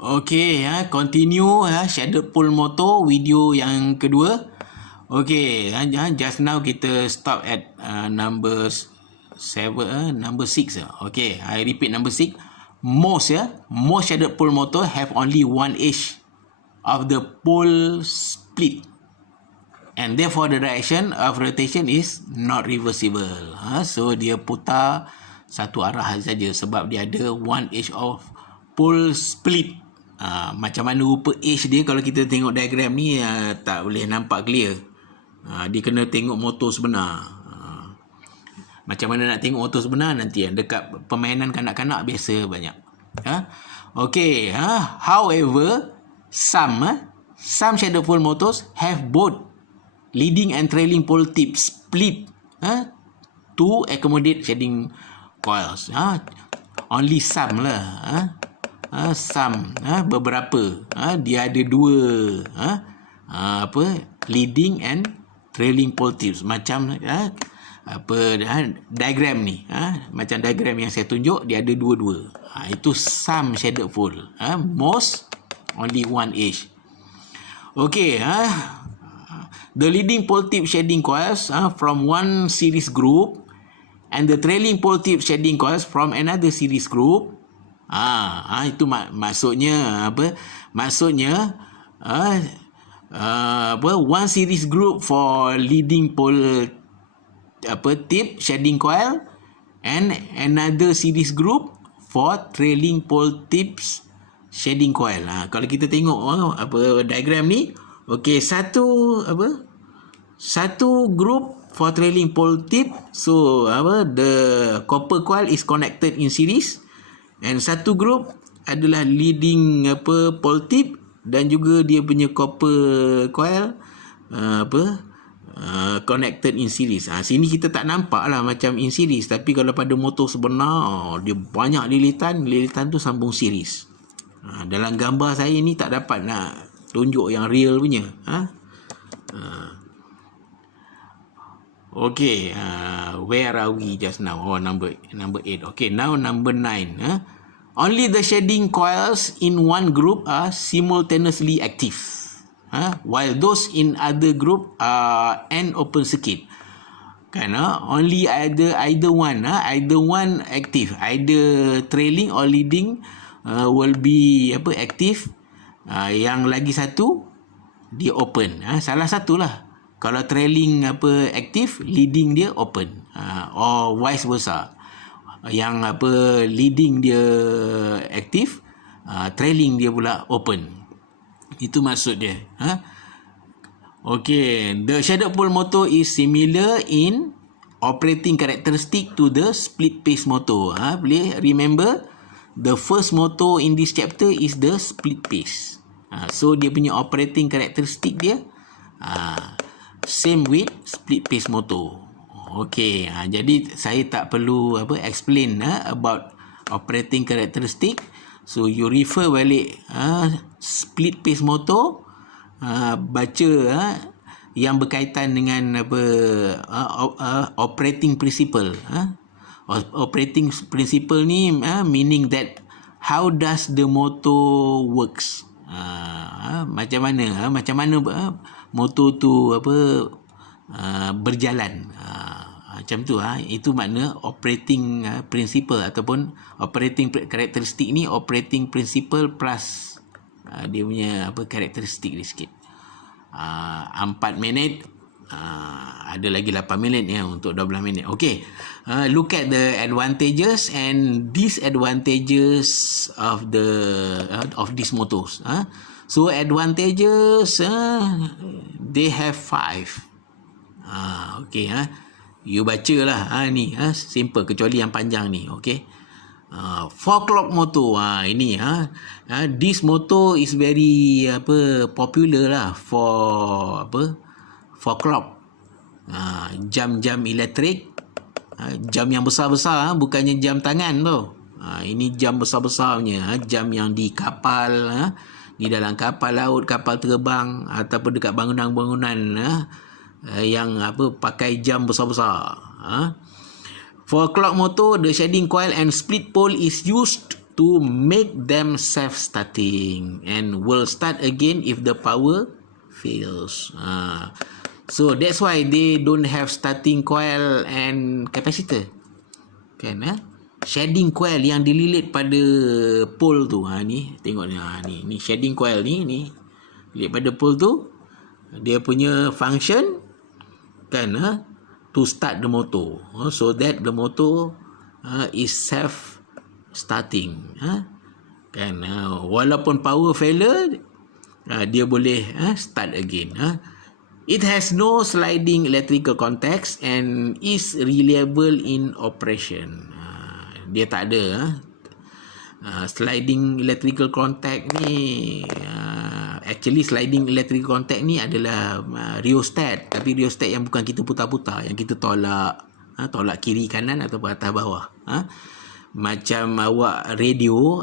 Okay, continue shaded pole motor video yang kedua. Okay, just now kita stop at number 7, number 6. Okay, I repeat number 6. Most shaded pole motor have only one edge of the pole split, and therefore the direction of rotation is not reversible. So dia putar satu arah saja sebab dia ada one edge of pole split. Macam mana rupa edge dia kalau kita tengok diagram ni tak boleh nampak clear. Dia kena tengok motor sebenar. Macam mana nak tengok motor sebenar nanti dekat permainan kanak-kanak biasa banyak. Okay, however some shaded pole motors have both leading and trailing pole tips split to accommodate shading coils. Only some lah. Some beberapa dia ada dua leading and trailing pole tips macam diagram ni macam diagram yang saya tunjuk dia ada dua-dua. Itu some shaded pole. Most only one edge. Okay, the leading pole tip shading coils from one series group and the trailing pole tip shading coils from another series group. Itu maksudnya apa? Maksudnya one series group for leading pole tip shading coil and another series group for trailing pole tips shading coil. Kalau kita tengok diagram ni, okey, satu group for trailing pole tip, so the copper coil is connected in series, and satu group adalah leading pole tip dan juga dia punya copper coil connected in series. Sini kita tak nampak lah macam in series, tapi kalau pada motor sebenar dia banyak lilitan tu sambung series. Dalam gambar saya ni tak dapat nak tunjuk yang real punya. Okay, where are we just now? Number 8. Okay, now number 9. Only the shading coils in one group are simultaneously active, while those in other group are an open circuit. Only either one active, either trailing or leading will be active. Yang lagi satu dia open. Salah satulah. Kalau trailing aktif, leading dia open, or vice versa. Yang leading dia aktif, trailing dia pula open. Itu maksud dia. Okay, the shaded pole motor is similar in operating characteristic to the split pace motor. Boleh remember, the first motor in this chapter is the split pace. So dia punya operating characteristic dia same with split pace motor. Okay, jadi saya tak perlu explain about operating characteristic. So you refer balik split pace motor, baca yang berkaitan dengan operating principle. Operating principle ni meaning that how does the motor works. Macam mana motor tu berjalan, macam tu. Itu makna operating principle ataupun operating karakteristik ni, operating principle plus dia punya karakteristik dia sikit. 4 minit, ada lagi 8 minit untuk 12 minit. Okay, look at the advantages and disadvantages of these motors. So advantages, they have 5. Okay, you baca lah. Ni simple, kecuali yang panjang ni. Okay, 4 clock motor. Ini this motor is very popular lah for clock. Jam-jam elektrik, jam yang besar-besar, bukannya jam tangan tu. Ini jam besar-besar punya, jam yang di kapal, di dalam kapal laut, kapal terbang, ataupun dekat bangunan-bangunan yang pakai jam besar-besar. For clock motor, the shading coil and split pole is used to make them self-starting and will start again if the power fails. So that's why they don't have starting coil and capacitor. Kan? Shading coil yang dililit pada pole tu. Ni tengok ni shading coil ni lilit pada pole tu. Dia punya function kan, to start the motor, so that the motor is self starting, kan, walaupun power failure, dia boleh start again. It has no sliding electrical contacts and is reliable in operation. Dia tak ada sliding electrical contact ni. Actually sliding electrical contact ni adalah rheostat, tapi rheostat yang bukan kita putar-putar, yang kita tolak kiri kanan atau atas bawah. Macam awak radio,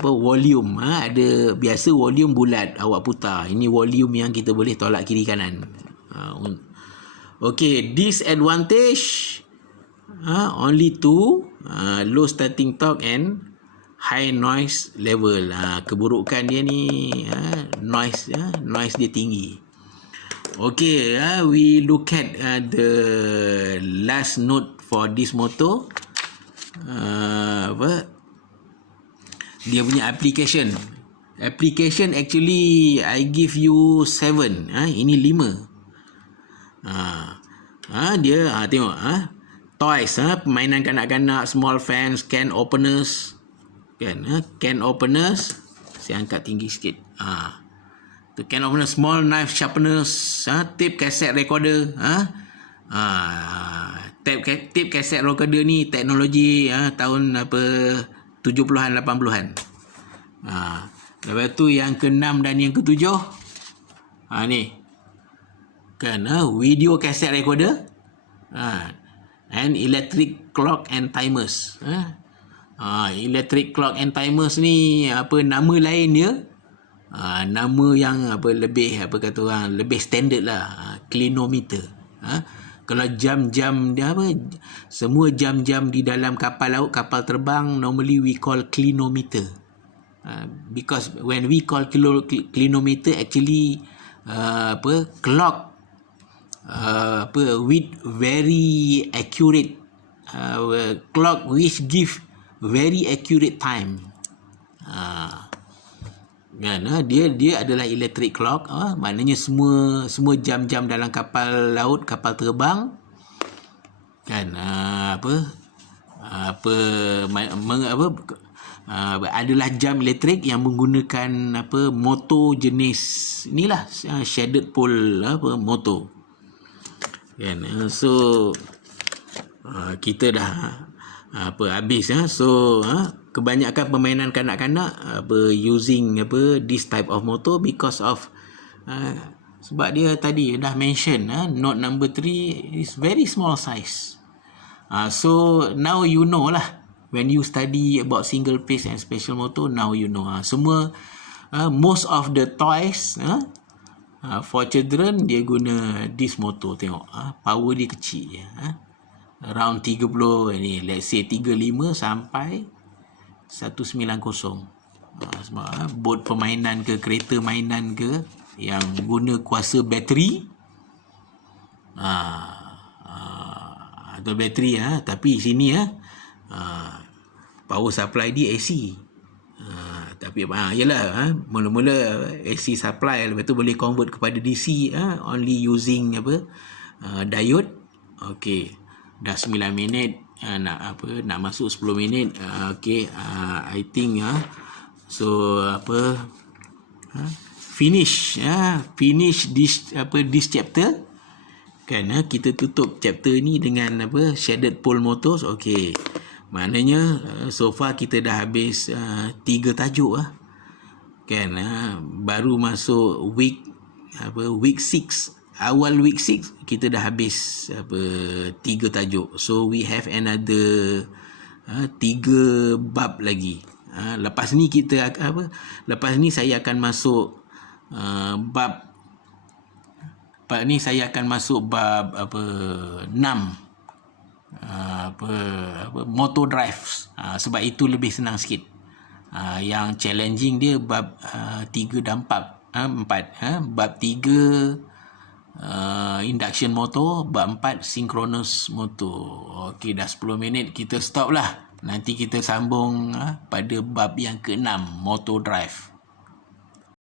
volume, ada biasa volume bulat awak putar, ini volume yang kita boleh tolak kiri kanan. Okay, disadvantage only two, low starting torque and high noise level. Keburukan dia ni, noise dia tinggi. Okay, we look at the last note for this motor. Dia punya application actually I give you 7, ini 5. Dia tengok, toys, permainan kanak-kanak, small fans, can openers, kan, can openers, saya angkat tinggi sikit. Tu can openers, small knife sharpeners, tape cassette recorder, tape cassette recorder ni teknologi tahun 70-an 80-an. Lepas tu yang ke-6 dan yang ke-7, ni kan, video cassette recorder, and electric clock and timers. Electric clock and timers ni nama lain dia, nama yang lebih kata orang lebih standard lah, clinometer. Kalau jam-jam dia semua jam-jam di dalam kapal laut, kapal terbang, normally we call clinometer, because when we call clinometer actually clock with very accurate clock which give very accurate time. Kan, dia adalah electric clock, maknanya semua jam-jam dalam kapal laut, kapal terbang, kan, adalah jam elektrik yang menggunakan motor jenis inilah, shaded pole motor, kan. So kita dah habis. So kebanyakan permainan kanak-kanak using this type of motor because of sebab dia tadi dah mention, note number 3 is very small size. So now you know lah, when you study about single phase and special motor, now you know. Semua most of the toys for children dia guna this motor. Tengok, power dia kecil je, around 30 ni, let's say 35 sampai 190. Bot permainan ke, kereta mainan ke yang guna kuasa bateri, atau bateri, tapi sini power supply dia AC. Tapi yalah, mula-mula AC supply, lepas tu boleh convert kepada DC, only using diode. Okey, dah 9 minit, nak masuk 10 minit. Okay, I think so finish this chapter, kan. Kita tutup chapter ni dengan shaded pole motors. Okay, maknanya so far kita dah habis 3 tajuk, kan. Baru masuk week 6. Awal week 6 kita dah habis 3 tajuk. So we have another 3 bab lagi. Lepas ni kita lepas ni saya akan masuk bab bab 6, motor drives. Sebab itu lebih senang sikit. Yang challenging dia bab 3 dan 4. Bab 3 induction motor, bab 4 synchronous motor. Okey, dah 10 minit, kita stop lah. Nanti kita sambung pada bab yang ke-6, motor drive.